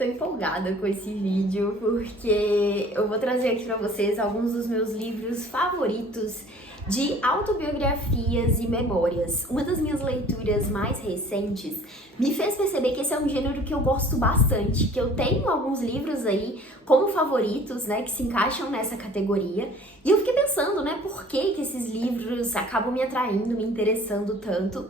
Tô empolgada com esse vídeo porque eu vou trazer aqui pra vocês alguns dos meus livros favoritos de autobiografias e memórias. Uma das minhas leituras mais recentes me fez perceber que esse é um gênero que eu gosto bastante, que eu tenho alguns livros aí como favoritos, né, que se encaixam nessa categoria. E eu fiquei pensando, né, por que esses livros acabam me atraindo, me interessando tanto.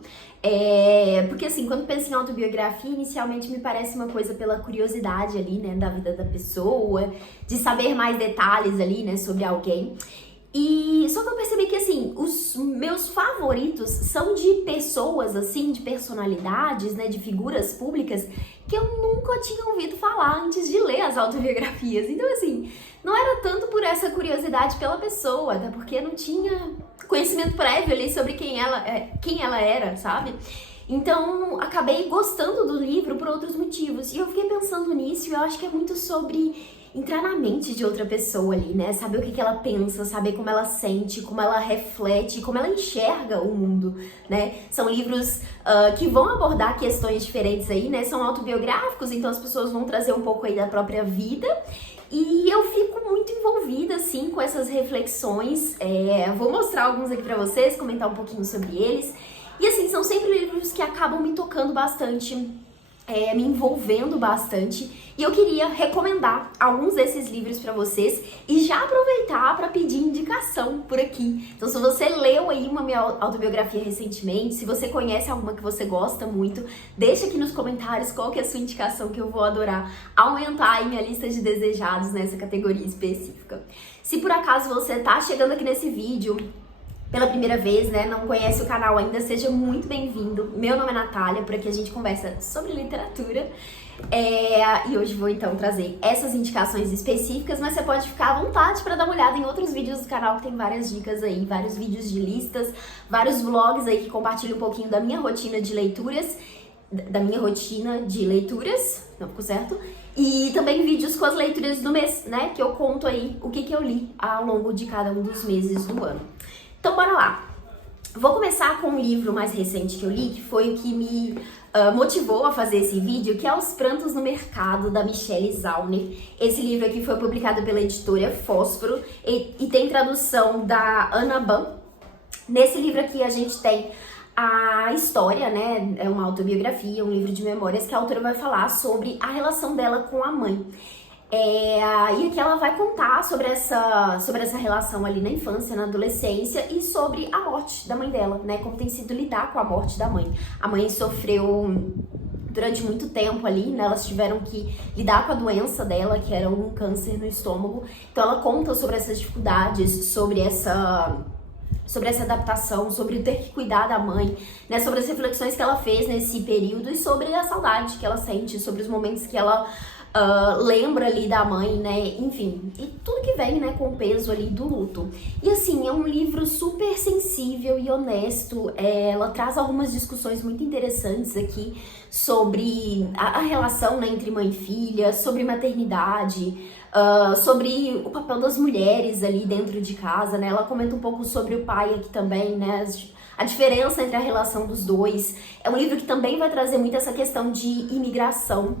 Porque assim, quando penso em autobiografia, inicialmente me parece uma coisa pela curiosidade ali, né, da vida da pessoa, de saber mais detalhes ali, né, sobre alguém. E só que eu percebi que, assim, os meus favoritos são de pessoas, assim, de personalidades, né, de figuras públicas que eu nunca tinha ouvido falar antes de ler as autobiografias. Então, assim, não era tanto por essa curiosidade pela pessoa, até porque eu não tinha conhecimento prévio ali sobre quem ela era, sabe? Então, acabei gostando do livro por outros motivos. E eu fiquei pensando nisso e eu acho que é muito sobre entrar na mente de outra pessoa ali, né? Saber o que ela pensa, saber como ela sente, como ela reflete, como ela enxerga o mundo, né? São livros que vão abordar questões diferentes aí, né? São autobiográficos, então as pessoas vão trazer um pouco aí da própria vida. E eu fico muito envolvida, assim, com essas reflexões. Vou mostrar alguns aqui pra vocês, comentar um pouquinho sobre eles. E assim, são sempre livros que acabam me tocando bastante, me envolvendo bastante. E eu queria recomendar alguns desses livros pra vocês e já aproveitar para pedir indicação por aqui. Então, se você leu aí uma minha autobiografia recentemente, se você conhece alguma que você gosta muito, deixa aqui nos comentários qual que é a sua indicação, que eu vou adorar aumentar aí minha lista de desejados nessa categoria específica. Se por acaso você tá chegando aqui nesse vídeo pela primeira vez, né, não conhece o canal ainda, seja muito bem-vindo. Meu nome é Natália, por aqui a gente conversa sobre literatura. E hoje vou então trazer essas indicações específicas, mas você pode ficar à vontade para dar uma olhada em outros vídeos do canal, que tem várias dicas aí, vários vídeos de listas, vários vlogs aí que compartilham um pouquinho da minha rotina de leituras, não ficou certo? E também vídeos com as leituras do mês, né, que eu conto aí o que eu li ao longo de cada um dos meses do ano. Então, bora lá. Vou começar com um livro mais recente que eu li, que foi o que me motivou a fazer esse vídeo, que é Os Prantos no Mercado, da Michelle Zauner. Esse livro aqui foi publicado pela editora Fósforo e tem tradução da Ana Ban. Nesse livro aqui a gente tem a história, né? É uma autobiografia, um livro de memórias que a autora vai falar sobre a relação dela com a mãe. E aqui ela vai contar sobre essa relação ali na infância, na adolescência e sobre a morte da mãe dela, né? Como tem sido lidar com a morte da mãe. A mãe sofreu durante muito tempo ali, né? Elas tiveram que lidar com a doença dela, que era um câncer no estômago. Então ela conta sobre essas dificuldades, sobre essa adaptação, sobre o ter que cuidar da mãe, né, sobre as reflexões que ela fez nesse período e sobre a saudade que ela sente, sobre os momentos que ela lembra ali da mãe, né, enfim, e tudo que vem, né, com o peso ali do luto. E assim, é um livro super sensível e honesto, ela traz algumas discussões muito interessantes aqui sobre a relação, né, entre mãe e filha, sobre maternidade, sobre o papel das mulheres ali dentro de casa, né, ela comenta um pouco sobre o pai aqui também, né, a diferença entre a relação dos dois. É um livro que também vai trazer muito essa questão de imigração.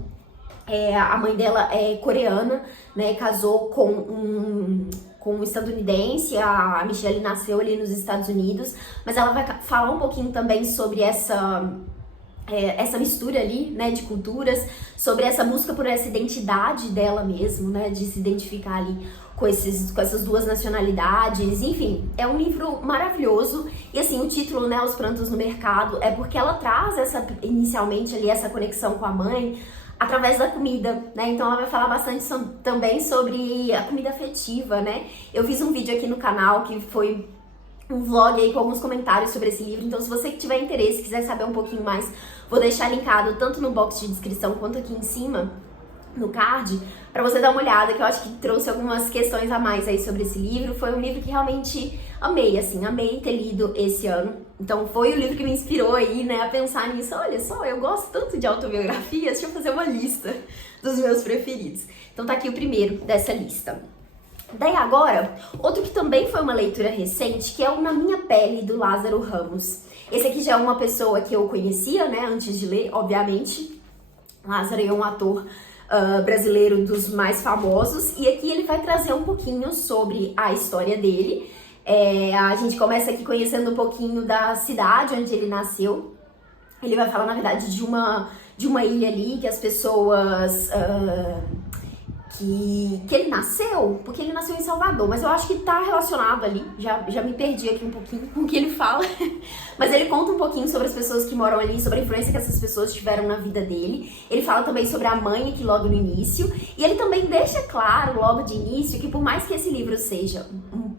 A mãe dela é coreana, né, casou com um estadunidense, a Michelle nasceu ali nos Estados Unidos, mas ela vai falar um pouquinho também sobre essa mistura ali, né, de culturas, sobre essa busca por essa identidade dela mesmo, né, de se identificar ali com essas duas nacionalidades, enfim, é um livro maravilhoso. E assim, o título, né, Os Prantos no Mercado, é porque ela traz inicialmente ali essa conexão com a mãe através da comida, né? Então ela vai falar bastante também sobre a comida afetiva, né? Eu fiz um vídeo aqui no canal que foi um vlog aí com alguns comentários sobre esse livro, então se você tiver interesse, quiser saber um pouquinho mais, vou deixar linkado tanto no box de descrição quanto aqui em cima, no card, pra você dar uma olhada, que eu acho que trouxe algumas questões a mais aí sobre esse livro. Foi um livro que realmente amei, assim, amei ter lido esse ano. Então foi o livro que me inspirou aí, né, a pensar nisso. Olha só, eu gosto tanto de autobiografias, deixa eu fazer uma lista dos meus preferidos. Então tá aqui o primeiro dessa lista. Daí agora, outro que também foi uma leitura recente, que é o Na Minha Pele, do Lázaro Ramos. Esse aqui já é uma pessoa que eu conhecia, né, antes de ler, obviamente. Lázaro é um ator brasileiro dos mais famosos. E aqui ele vai trazer um pouquinho sobre a história dele. A gente começa aqui conhecendo um pouquinho da cidade onde ele nasceu. Ele vai falar, na verdade, de uma ilha ali que as pessoas... que ele nasceu, porque ele nasceu em Salvador, mas eu acho que tá relacionado ali, já me perdi aqui um pouquinho com o que ele fala, mas ele conta um pouquinho sobre as pessoas que moram ali, sobre a influência que essas pessoas tiveram na vida dele. Ele fala também sobre a mãe aqui logo no início, e ele também deixa claro logo de início que por mais que esse livro seja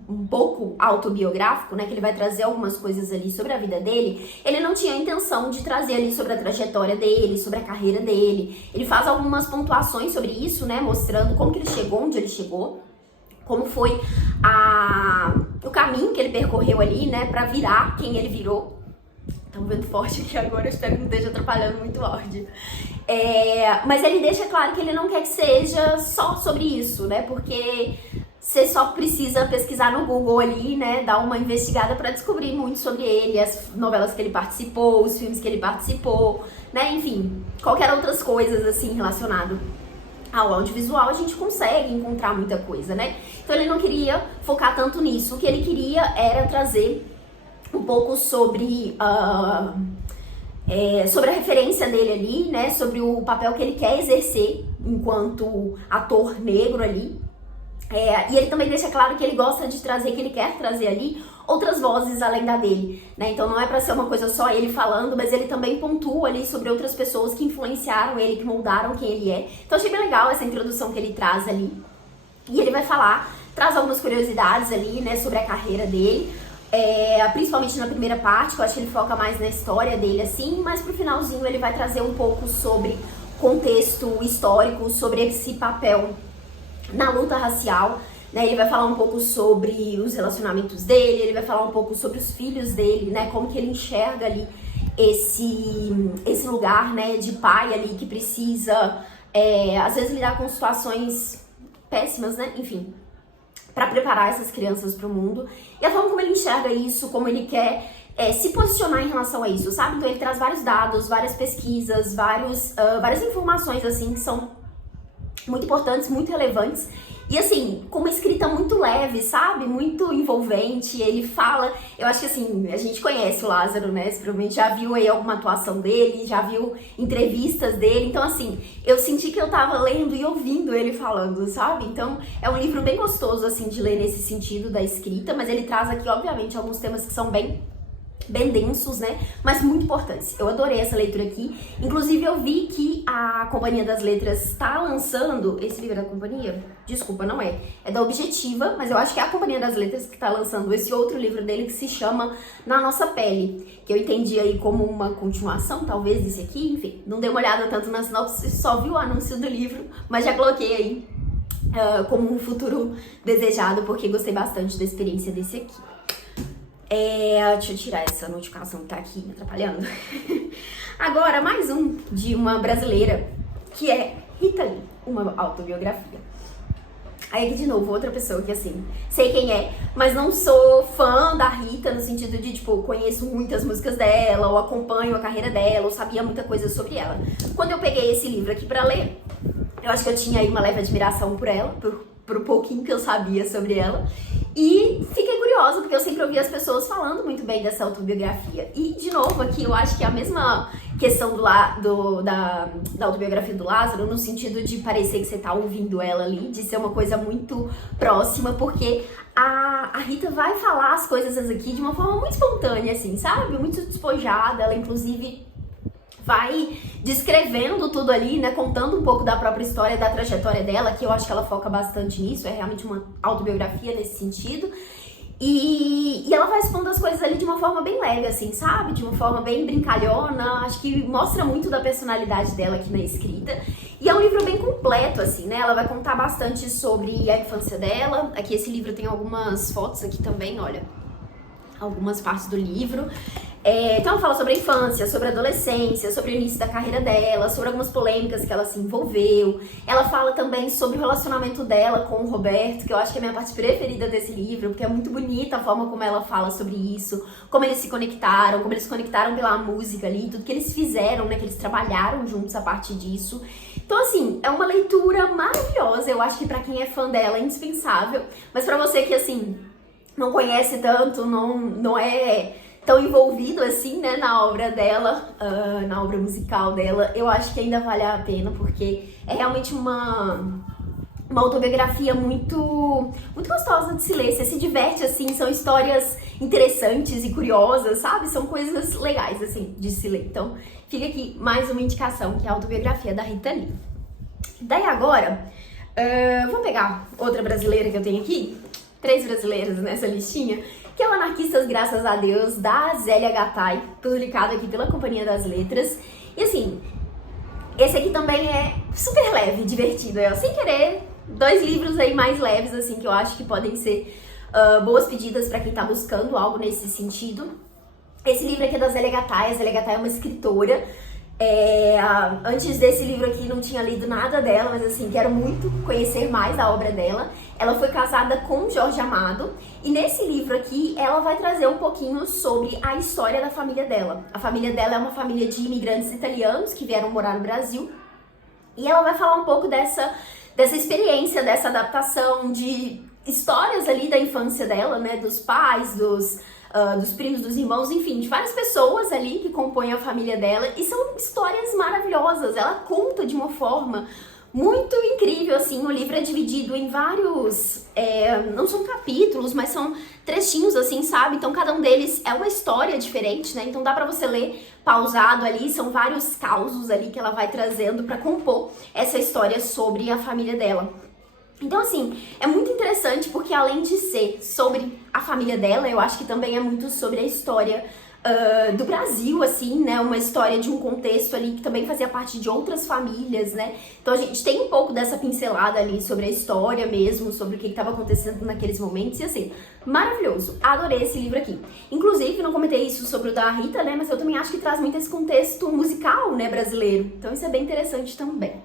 um pouco autobiográfico, né, que ele vai trazer algumas coisas ali sobre a vida dele, ele não tinha a intenção de trazer ali sobre a trajetória dele, sobre a carreira dele. Ele faz algumas pontuações sobre isso, né, mostrando como que ele chegou onde ele chegou, como foi o caminho que ele percorreu ali, né, pra virar quem ele virou. Tá um vento forte aqui agora, eu espero que não esteja atrapalhando muito o áudio. Mas ele deixa claro que ele não quer que seja só sobre isso, né, porque você só precisa pesquisar no Google ali, né, dar uma investigada pra descobrir muito sobre ele, as novelas que ele participou, os filmes que ele participou, né, enfim, qualquer outras coisas assim relacionado ao audiovisual, a gente consegue encontrar muita coisa, né? Então ele não queria focar tanto nisso, o que ele queria era trazer um pouco sobre sobre a referência dele ali, né, sobre o papel que ele quer exercer enquanto ator negro ali. E ele também deixa claro que ele gosta de trazer, que ele quer trazer ali outras vozes além da dele, né? Então não é pra ser uma coisa só ele falando, mas ele também pontua ali sobre outras pessoas que influenciaram ele, que moldaram quem ele é. Então achei bem legal essa introdução que ele traz ali. E ele vai traz algumas curiosidades ali, né, sobre a carreira dele. Principalmente na primeira parte, que eu acho que ele foca mais na história dele, assim, mas pro finalzinho ele vai trazer um pouco sobre contexto histórico, sobre esse papel na luta racial, né? Ele vai falar um pouco sobre os relacionamentos dele, ele vai falar um pouco sobre os filhos dele, né? Como que ele enxerga ali esse lugar, né, de pai ali que precisa, às vezes, lidar com situações péssimas, né? Enfim, para preparar essas crianças para o mundo. E a forma como ele enxerga isso, como ele quer se posicionar em relação a isso, sabe? Então ele traz vários dados, várias pesquisas, várias informações, assim, que são muito importantes, muito relevantes. E assim, com uma escrita muito leve, sabe? Muito envolvente. Ele fala, eu acho que assim, a gente conhece o Lázaro, né? Você provavelmente já viu aí alguma atuação dele, já viu entrevistas dele. Então assim, eu senti que eu tava lendo e ouvindo ele falando, sabe? Então é um livro bem gostoso, assim, de ler nesse sentido da escrita. Mas ele traz aqui, obviamente, alguns temas que são bem densos, né? Mas muito importantes. Eu adorei essa leitura aqui. Inclusive, eu vi que a Companhia das Letras está lançando... Esse livro é da Companhia? Desculpa, não é. É da Objetiva, mas eu acho que é a Companhia das Letras que está lançando esse outro livro dele que se chama Na Nossa Pele, que eu entendi aí como uma continuação, talvez, desse aqui. Enfim, não dei uma olhada tanto na sinopse, só vi o anúncio do livro, mas já coloquei aí como um futuro desejado, porque gostei bastante da experiência desse aqui. Deixa eu tirar essa notificação que tá aqui me atrapalhando. Agora, mais um de uma brasileira, que é Rita Lee, uma autobiografia. Aí aqui de novo, outra pessoa que assim, sei quem é, mas não sou fã da Rita no sentido de, tipo, conheço muitas músicas dela, ou acompanho a carreira dela, ou sabia muita coisa sobre ela. Quando eu peguei esse livro aqui pra ler, eu acho que eu tinha aí uma leve admiração por ela, por pouquinho que eu sabia sobre ela. E fiquei curiosa, porque eu sempre ouvi as pessoas falando muito bem dessa autobiografia. E, de novo, aqui eu acho que é a mesma questão da autobiografia do Lázaro, no sentido de parecer que você tá ouvindo ela ali, de ser uma coisa muito próxima, porque a Rita vai falar as coisas aqui de uma forma muito espontânea, assim, sabe? Muito despojada. Ela, inclusive, vai descrevendo tudo ali, né, contando um pouco da própria história, da trajetória dela, que eu acho que ela foca bastante nisso, é realmente uma autobiografia nesse sentido. E ela vai expondo as coisas ali de uma forma bem leve, assim, sabe? De uma forma bem brincalhona, acho que mostra muito da personalidade dela aqui na escrita. E é um livro bem completo, assim, né? Ela vai contar bastante sobre a infância dela. Aqui esse livro tem algumas fotos aqui também, olha, algumas partes do livro. Então ela fala sobre a infância, sobre a adolescência, sobre o início da carreira dela, sobre algumas polêmicas que ela se envolveu. Ela fala também sobre o relacionamento dela com o Roberto, que eu acho que é a minha parte preferida desse livro, porque é muito bonita a forma como ela fala sobre isso, como eles se conectaram pela música ali, tudo que eles fizeram, né, que eles trabalharam juntos a partir disso. Então Então, assim, é uma leitura maravilhosa. Eu acho que pra quem é fã dela é indispensável. Mas pra você que, assim, não conhece tanto, não é tão envolvido, assim, né, na obra dela, na obra musical dela, eu acho que ainda vale a pena, porque é realmente uma autobiografia muito gostosa de se ler. Você se diverte, assim, são histórias interessantes e curiosas, sabe? São coisas legais, assim, de se ler. Então, fica aqui mais uma indicação, que é a autobiografia da Rita Lee. Daí agora, vamos pegar outra brasileira que eu tenho aqui, 3 brasileiras nessa listinha, que é o Anarquistas Graças a Deus, da Zélia Gattai, publicado aqui pela Companhia das Letras. E assim, esse aqui também é super leve, divertido. Sem querer, 2 livros aí mais leves, assim, que eu acho que podem ser boas pedidas para quem tá buscando algo nesse sentido. Esse livro aqui é da Zélia Gattai. A Zélia Gattai é uma escritora. Antes desse livro aqui não tinha lido nada dela, mas assim, quero muito conhecer mais a obra dela. Ela foi casada com Jorge Amado e nesse livro aqui ela vai trazer um pouquinho sobre a história da família dela. A família dela é uma família de imigrantes italianos que vieram morar no Brasil e ela vai falar um pouco dessa experiência, dessa adaptação, de histórias ali da infância dela, né, dos pais, dos primos, dos irmãos, enfim, de várias pessoas ali que compõem a família dela, e são histórias maravilhosas. Ela conta de uma forma muito incrível, assim. O livro é dividido em vários, não são capítulos, mas são trechinhos, assim, sabe? Então cada um deles é uma história diferente, né? Então dá pra você ler pausado ali, são vários causos ali que ela vai trazendo pra compor essa história sobre a família dela. Então, assim, é muito interessante porque além de ser sobre a família dela, eu acho que também é muito sobre a história do Brasil, assim, né? Uma história de um contexto ali que também fazia parte de outras famílias, né? Então a gente tem um pouco dessa pincelada ali sobre a história mesmo, sobre o que estava acontecendo naqueles momentos e assim, maravilhoso. Adorei esse livro aqui. Inclusive, não comentei isso sobre o da Rita, né? Mas eu também acho que traz muito esse contexto musical, né, brasileiro. Então isso é bem interessante também.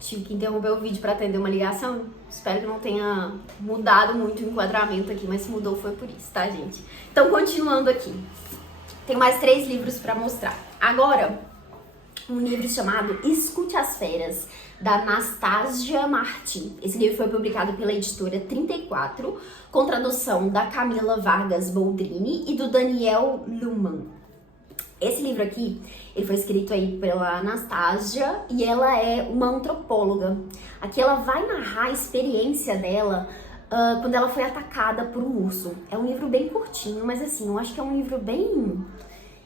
Tive que interromper o vídeo para atender uma ligação. Espero que não tenha mudado muito o enquadramento aqui, mas se mudou foi por isso, tá, gente? Então, continuando aqui. Tenho mais 3 livros para mostrar. Agora, um livro chamado Escute as Feras, da Anastasia Martin. Esse livro foi publicado pela editora 34, com tradução da Camila Vargas Boldrini e do Daniel Luhmann. Esse livro aqui, ele foi escrito aí pela Anastasia e ela é uma antropóloga. Aqui ela vai narrar a experiência dela quando ela foi atacada por um urso. É um livro bem curtinho, mas assim, eu acho que é um livro bem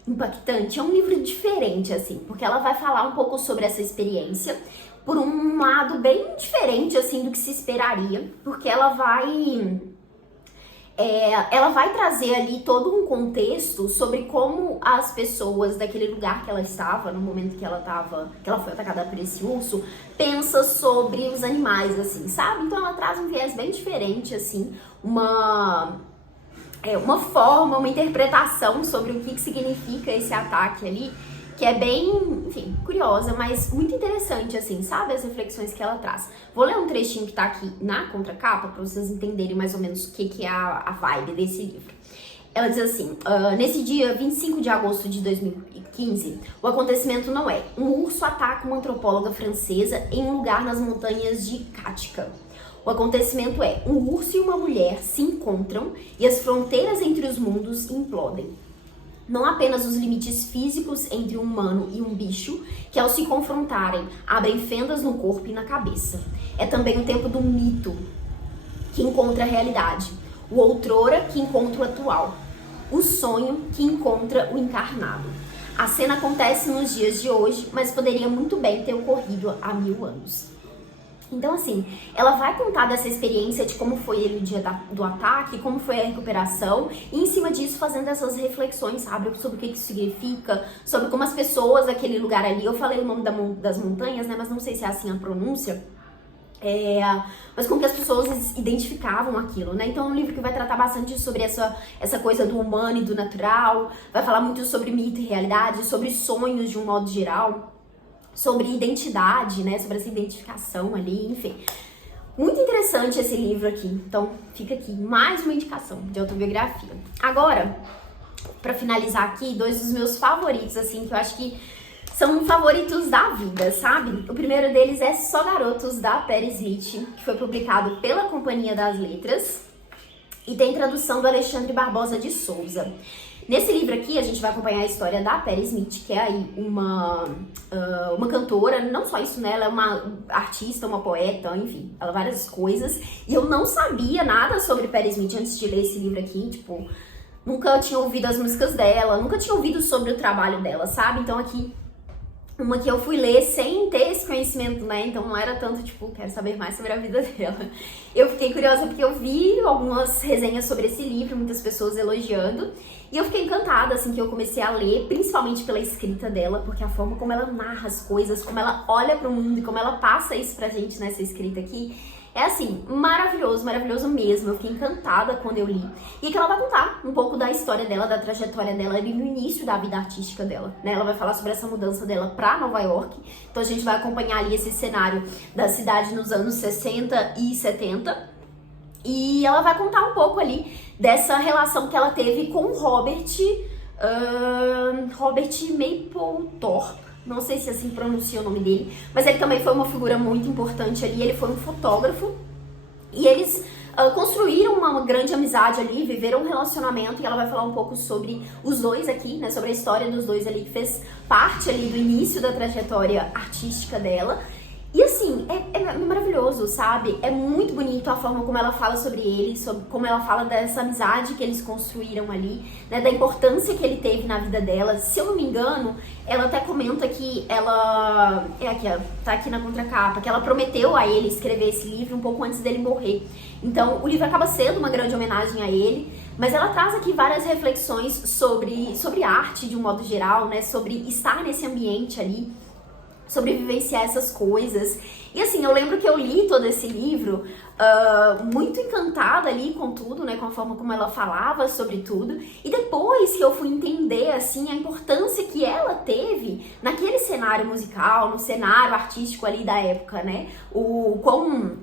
impactante. É um livro diferente, assim, porque ela vai falar um pouco sobre essa experiência por um lado bem diferente, assim, do que se esperaria, porque ela vai trazer ali todo um contexto sobre como as pessoas daquele lugar que ela estava, no momento que ela foi atacada por esse urso, pensa sobre os animais, assim, sabe? Então ela traz um viés bem diferente, assim, uma forma, uma interpretação sobre o que significa esse ataque ali, que é bem, enfim, curiosa, mas muito interessante, assim, sabe? As reflexões que ela traz. Vou ler um trechinho que tá aqui na contracapa para vocês entenderem mais ou menos o que é a vibe desse livro. Ela diz assim, nesse dia 25 de agosto de 2015, o acontecimento não é: um urso ataca uma antropóloga francesa em um lugar nas montanhas de Katka. O acontecimento é: um urso e uma mulher se encontram e as fronteiras entre os mundos implodem. Não apenas os limites físicos entre um humano e um bicho, que ao se confrontarem abrem fendas no corpo e na cabeça. É também o tempo do mito, que encontra a realidade, o outrora que encontra o atual, o sonho que encontra o encarnado. A cena acontece nos dias de hoje, mas poderia muito bem ter ocorrido há 1000 anos. Então, assim, ela vai contar dessa experiência de como foi ele o dia do ataque, como foi a recuperação, e em cima disso fazendo essas reflexões, sabe, sobre o que isso significa, sobre como as pessoas daquele lugar ali, eu falei o nome das montanhas, né, mas não sei se é assim a pronúncia, mas como que as pessoas identificavam aquilo, né? Então é um livro que vai tratar bastante sobre essa coisa do humano e do natural, vai falar muito sobre mito e realidade, sobre sonhos de um modo geral, sobre identidade, né, sobre essa identificação ali, enfim. Muito interessante esse livro aqui, então fica aqui mais uma indicação de autobiografia. Agora, pra finalizar aqui, 2 dos meus favoritos, assim, que eu acho que são favoritos da vida, sabe? O primeiro deles é Só Garotos, da Patti Smith, que foi publicado pela Companhia das Letras e tem tradução do Alexandre Barbosa de Souza. Nesse livro aqui, a gente vai acompanhar a história da Patti Smith, que é aí uma cantora, não só isso, né? Ela é uma artista, uma poeta, enfim, ela várias coisas. E eu não sabia nada sobre Patti Smith antes de ler esse livro aqui, tipo, nunca tinha ouvido as músicas dela, nunca tinha ouvido sobre o trabalho dela, sabe? Então aqui, uma que eu fui ler sem ter esse conhecimento, né? Então não era tanto, tipo, quero saber mais sobre a vida dela. Eu fiquei curiosa porque eu vi algumas resenhas sobre esse livro, muitas pessoas elogiando. E eu fiquei encantada, assim, que eu comecei a ler, principalmente pela escrita dela, porque a forma como ela narra as coisas, como ela olha pro mundo e como ela passa isso pra gente nessa escrita aqui, é assim, maravilhoso, maravilhoso mesmo. Eu fiquei encantada quando eu li. E que ela vai contar um pouco da história dela, da trajetória dela ali no início da vida artística dela, né? Ela vai falar sobre essa mudança dela pra Nova York. Então a gente vai acompanhar ali esse cenário da cidade nos anos 60 e 70. E ela vai contar um pouco ali dessa relação que ela teve com o Robert Mapplethorpe. Não sei se assim pronuncia o nome dele, mas ele também foi uma figura muito importante ali. Ele foi um fotógrafo e eles construíram uma grande amizade ali, viveram um relacionamento, e ela vai falar um pouco sobre os dois aqui, né, sobre a história dos dois ali, que fez parte ali do início da trajetória artística dela. E assim, é maravilhoso, sabe? É muito bonito a forma como ela fala sobre ele, sobre como ela fala dessa amizade que eles construíram ali, né? Da importância que ele teve na vida dela. Se eu não me engano, ela até comenta que ela... aqui, ó, tá aqui na contracapa, que ela prometeu a ele escrever esse livro um pouco antes dele morrer. Então, o livro acaba sendo uma grande homenagem a ele, mas ela traz aqui várias reflexões sobre arte de um modo geral, né? Sobre estar nesse ambiente ali, sobre vivenciar essas coisas. E assim, eu lembro que eu li todo esse livro muito encantada ali com tudo, né, com a forma como ela falava sobre tudo. E depois que eu fui entender, assim, a importância que ela teve naquele cenário musical, no cenário artístico ali da época, né, o quanto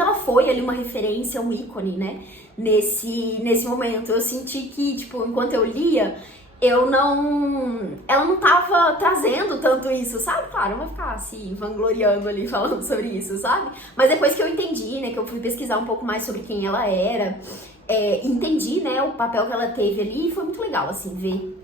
ela foi ali uma referência, um ícone, né, nesse momento. Eu senti que, tipo, enquanto eu lia, ela não tava trazendo tanto isso, sabe? Claro, eu vou ficar assim, vangloriando ali, falando sobre isso, sabe? Mas depois que eu entendi, né, que eu fui pesquisar um pouco mais sobre quem ela era, entendi, né, o papel que ela teve ali, e foi muito legal, assim, ver,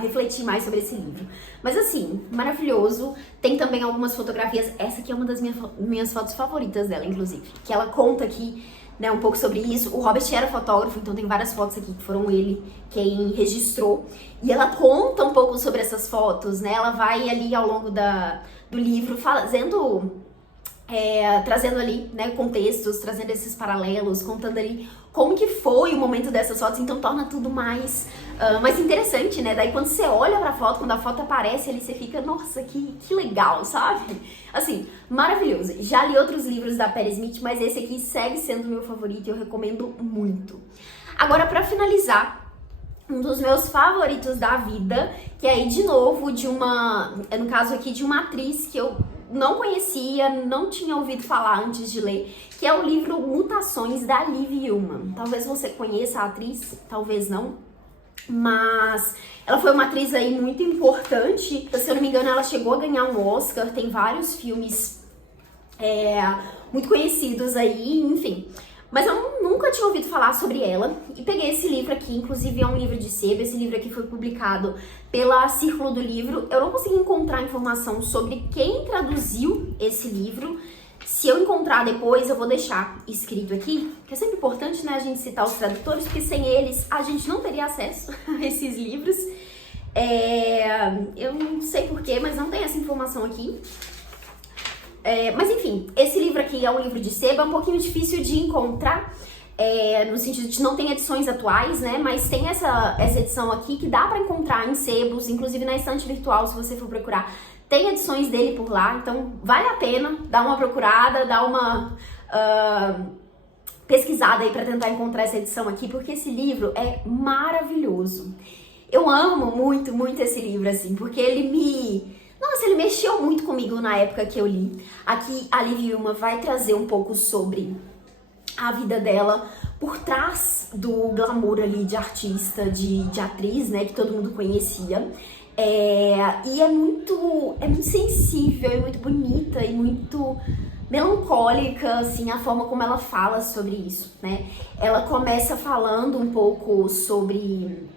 refletir mais sobre esse livro. Mas assim, maravilhoso. Tem também algumas fotografias, essa aqui é uma das minhas fotos favoritas dela, inclusive, que ela conta aqui, né, um pouco sobre isso. O Robert era fotógrafo, então tem várias fotos aqui que foram ele quem registrou. E ela conta um pouco sobre essas fotos, né? Ela vai ali ao longo do livro trazendo ali, né, contextos, trazendo esses paralelos, contando ali como que foi o momento dessas fotos, então torna tudo mais interessante, né? Daí quando você olha pra foto, quando a foto aparece ali, você fica, nossa, que legal, sabe? Assim, maravilhoso. Já li outros livros da Patti Smith, mas esse aqui segue sendo meu favorito e eu recomendo muito. Agora, pra finalizar, um dos meus favoritos da vida, que é aí de novo no caso aqui de uma atriz que eu não conhecia, não tinha ouvido falar antes de ler, que é o livro Mutações, da Liv Ullmann. Talvez você conheça a atriz, talvez não, mas ela foi uma atriz aí muito importante. Se eu não me engano, ela chegou a ganhar um Oscar, tem vários filmes muito conhecidos aí, enfim. Mas eu nunca tinha ouvido falar sobre ela e peguei esse livro aqui, inclusive é um livro de sebo. Esse livro aqui foi publicado pela Círculo do Livro. Eu não consegui encontrar informação sobre quem traduziu esse livro. Se eu encontrar depois, eu vou deixar escrito aqui, que é sempre importante, né, a gente citar os tradutores, porque sem eles a gente não teria acesso a esses livros. Eu não sei porquê, mas não tem essa informação aqui. Mas enfim, esse livro aqui é um livro de sebo, é um pouquinho difícil de encontrar, no sentido de não tem edições atuais, né? Mas tem essa edição aqui que dá pra encontrar em sebos, inclusive na estante virtual, se você for procurar. Tem edições dele por lá, então vale a pena dar uma procurada, dar uma pesquisada aí pra tentar encontrar essa edição aqui, porque esse livro é maravilhoso. Eu amo muito, muito esse livro, assim, porque ele mexeu muito comigo na época que eu li. Aqui a Liv Ullmann vai trazer um pouco sobre a vida dela por trás do glamour ali de artista, de atriz, né, que todo mundo conhecia. E é muito sensível, é muito bonita e muito melancólica, assim, a forma como ela fala sobre isso, né? Ela começa falando um pouco sobre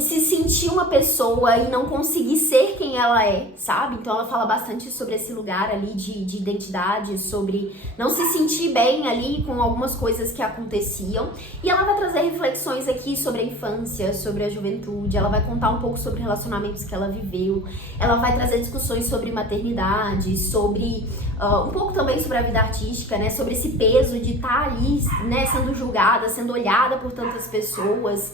se sentir uma pessoa e não conseguir ser quem ela é, sabe? Então ela fala bastante sobre esse lugar ali de identidade, sobre não se sentir bem ali com algumas coisas que aconteciam. E ela vai trazer reflexões aqui sobre a infância, sobre a juventude, ela vai contar um pouco sobre relacionamentos que ela viveu, ela vai trazer discussões sobre maternidade, sobre um pouco também sobre a vida artística, né? Sobre esse peso de estar ali, né, sendo julgada, sendo olhada por tantas pessoas.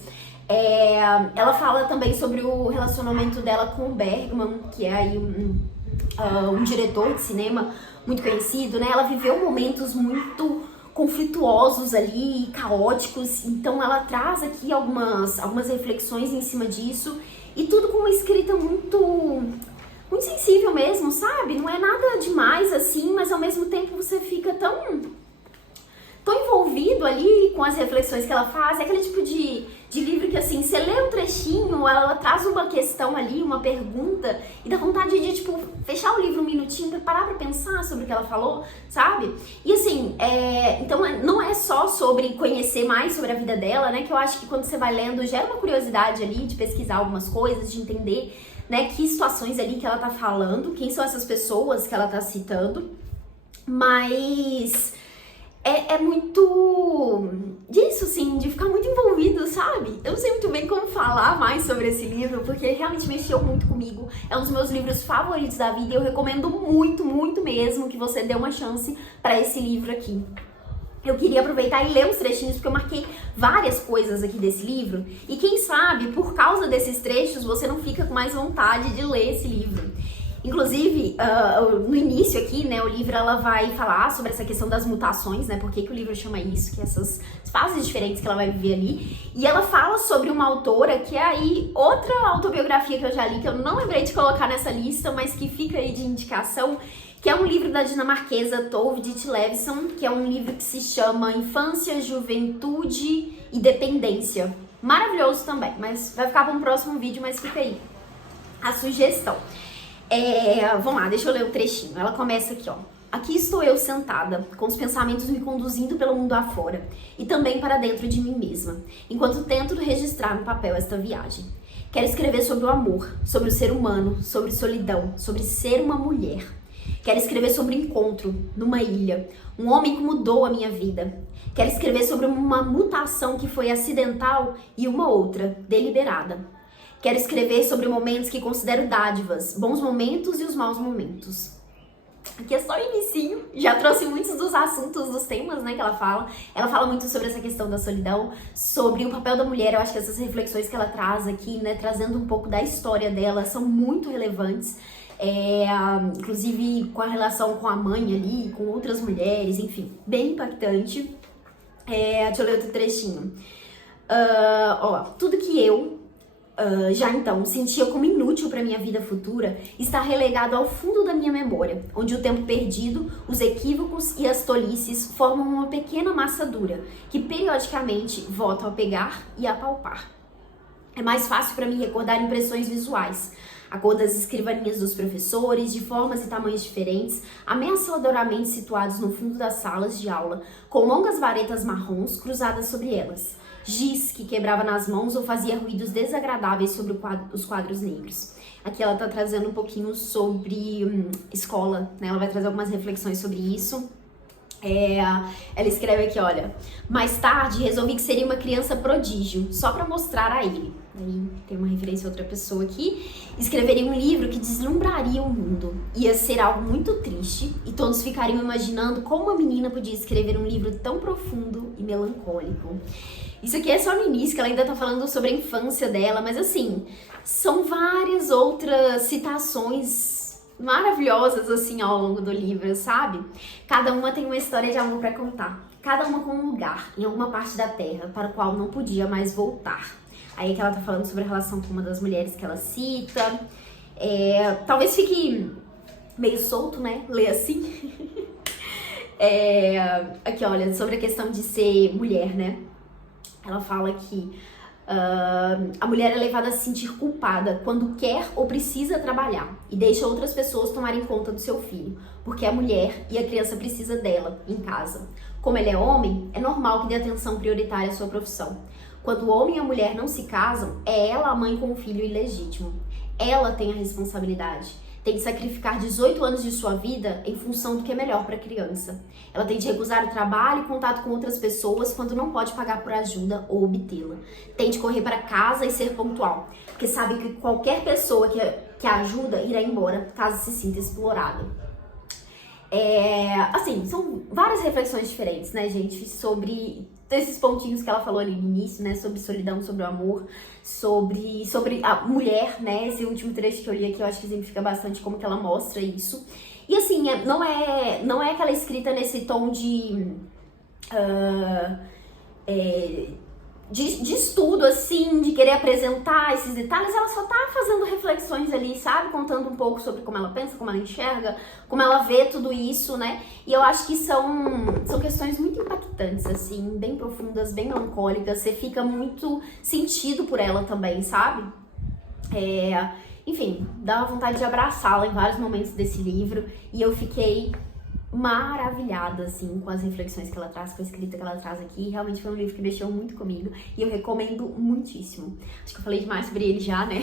Ela fala também sobre o relacionamento dela com o Bergman, que é aí um diretor de cinema muito conhecido, né? Ela viveu momentos muito conflituosos ali, caóticos, então ela traz aqui algumas reflexões em cima disso, e tudo com uma escrita muito sensível mesmo, sabe? Não é nada demais assim, mas ao mesmo tempo você fica tão envolvido ali com as reflexões que ela faz. É aquele tipo de livro que, assim, você lê um trechinho, ela traz uma questão ali, uma pergunta, e dá vontade de, tipo, fechar o livro um minutinho pra parar pra pensar sobre o que ela falou, sabe? E, assim, então não é só sobre conhecer mais sobre a vida dela, né? Que eu acho que quando você vai lendo, gera uma curiosidade ali de pesquisar algumas coisas, de entender, né, que situações ali que ela tá falando, quem são essas pessoas que ela tá citando, mas é muito disso, assim, de ficar muito envolvido, sabe? Eu não sei muito bem como falar mais sobre esse livro, porque ele realmente mexeu muito comigo. É um dos meus livros favoritos da vida e eu recomendo muito, muito mesmo que você dê uma chance pra esse livro aqui. Eu queria aproveitar e ler uns trechinhos, porque eu marquei várias coisas aqui desse livro. E quem sabe, por causa desses trechos, você não fica com mais vontade de ler esse livro. Inclusive, no início aqui, né, o livro ela vai falar sobre essa questão das mutações, né, por que o livro chama isso, que essas fases diferentes que ela vai viver ali. E ela fala sobre uma autora que é aí outra autobiografia que eu já li, que eu não lembrei de colocar nessa lista, mas que fica aí de indicação, que é um livro da dinamarquesa Tove Ditlevsen, que é um livro que se chama Infância, Juventude e Dependência. Maravilhoso também, mas vai ficar para um próximo vídeo, mas fica aí a sugestão. Vamos lá, deixa eu ler o trechinho. Ela começa aqui, ó. Aqui estou eu sentada, com os pensamentos me conduzindo pelo mundo afora e também para dentro de mim mesma, enquanto tento registrar no papel esta viagem. Quero escrever sobre o amor, sobre o ser humano, sobre solidão, sobre ser uma mulher. Quero escrever sobre o encontro numa ilha, um homem que mudou a minha vida. Quero escrever sobre uma mutação que foi acidental e uma outra, deliberada. Quero escrever sobre momentos que considero dádivas, bons momentos e os maus momentos. Aqui é só o inicinho, já trouxe muitos dos assuntos, dos temas, né, que ela fala. Ela fala muito sobre essa questão da solidão, sobre o papel da mulher. Eu acho que essas reflexões que ela traz aqui, né, trazendo um pouco da história dela, são muito relevantes. Inclusive com a relação com a mãe ali, com outras mulheres, enfim, bem impactante. Deixa eu ler outro trechinho. Tudo que eu já então sentia como inútil para minha vida futura está relegado ao fundo da minha memória, onde o tempo perdido, os equívocos e as tolices formam uma pequena massa dura que periodicamente volto a pegar e a palpar. É mais fácil para mim recordar impressões visuais, a cor das escrivaninhas dos professores, de formas e tamanhos diferentes, ameaçadoramente situados no fundo das salas de aula, com longas varetas marrons cruzadas sobre elas, giz que quebrava nas mãos ou fazia ruídos desagradáveis sobre os quadros negros. Aqui ela tá trazendo um pouquinho sobre escola, né? Ela vai trazer algumas reflexões sobre isso. Ela escreve aqui, olha, mais tarde resolvi que seria uma criança prodígio, só para mostrar a ele. Aí tem uma referência a outra pessoa aqui. Escreveria um livro que deslumbraria o mundo. Ia ser algo muito triste e todos ficariam imaginando como uma menina podia escrever um livro tão profundo e melancólico. Isso aqui é só no início, que ela ainda tá falando sobre a infância dela, mas assim, são várias outras citações maravilhosas assim ao longo do livro, sabe? Cada uma tem uma história de amor para contar, cada uma com um lugar em alguma parte da terra para o qual não podia mais voltar. Aí é que ela tá falando sobre a relação com uma das mulheres que ela cita. Talvez fique meio solto, né? Ler assim. Aqui, olha, sobre a questão de ser mulher, né? Ela fala que A mulher é levada a se sentir culpada quando quer ou precisa trabalhar e deixa outras pessoas tomarem conta do seu filho, porque é mulher e a criança precisa dela em casa. Como ele é homem, é normal que dê atenção prioritária à sua profissão. Quando o homem e a mulher não se casam, é ela a mãe com o filho ilegítimo. Ela tem a responsabilidade. Tem de sacrificar 18 anos de sua vida em função do que é melhor para a criança. Ela tem de recusar o trabalho e contato com outras pessoas quando não pode pagar por ajuda ou obtê-la. Tem de correr para casa e ser pontual, porque sabe que qualquer pessoa que a ajuda irá embora caso se sinta explorada. Assim, são várias reflexões diferentes, né, gente, sobre esses pontinhos que ela falou ali no início, né, sobre solidão, sobre o amor, sobre a mulher, né, esse último trecho que eu li aqui, eu acho que exemplifica bastante como que ela mostra isso. E assim, não é aquela escrita nesse tom de estudo, assim, de querer apresentar esses detalhes. Ela só tá fazendo reflexões ali, sabe? Contando um pouco sobre como ela pensa, como ela enxerga, como ela vê tudo isso, né? E eu acho que são questões muito impactantes, assim, bem profundas, bem melancólicas. Você fica muito sentido por ela também, sabe? Enfim, dá uma vontade de abraçá-la em vários momentos desse livro. E eu fiquei maravilhada, assim, com as reflexões que ela traz, com a escrita que ela traz aqui. Realmente foi um livro que mexeu muito comigo e eu recomendo muitíssimo. Acho que eu falei demais sobre ele já, né?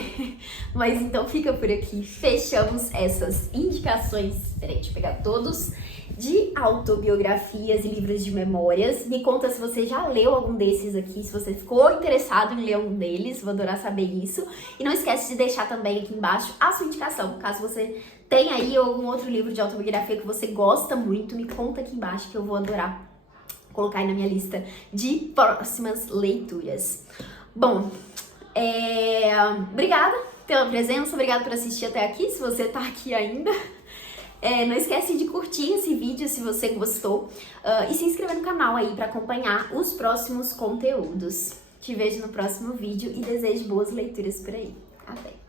Mas então fica por aqui. Fechamos essas indicações. Peraí, deixa eu pegar todos. De autobiografias e livros de memórias. Me conta se você já leu algum desses aqui, se você ficou interessado em ler algum deles, vou adorar saber isso. E não esquece de deixar também aqui embaixo a sua indicação, caso você tenha aí algum outro livro de autobiografia que você gosta muito, me conta aqui embaixo que eu vou adorar colocar aí na minha lista de próximas leituras. Bom, obrigada pela presença, obrigada por assistir até aqui, se você tá aqui ainda. Não esquece de curtir esse vídeo se você gostou e se inscrever no canal aí para acompanhar os próximos conteúdos. Te vejo no próximo vídeo e desejo boas leituras por aí. Até!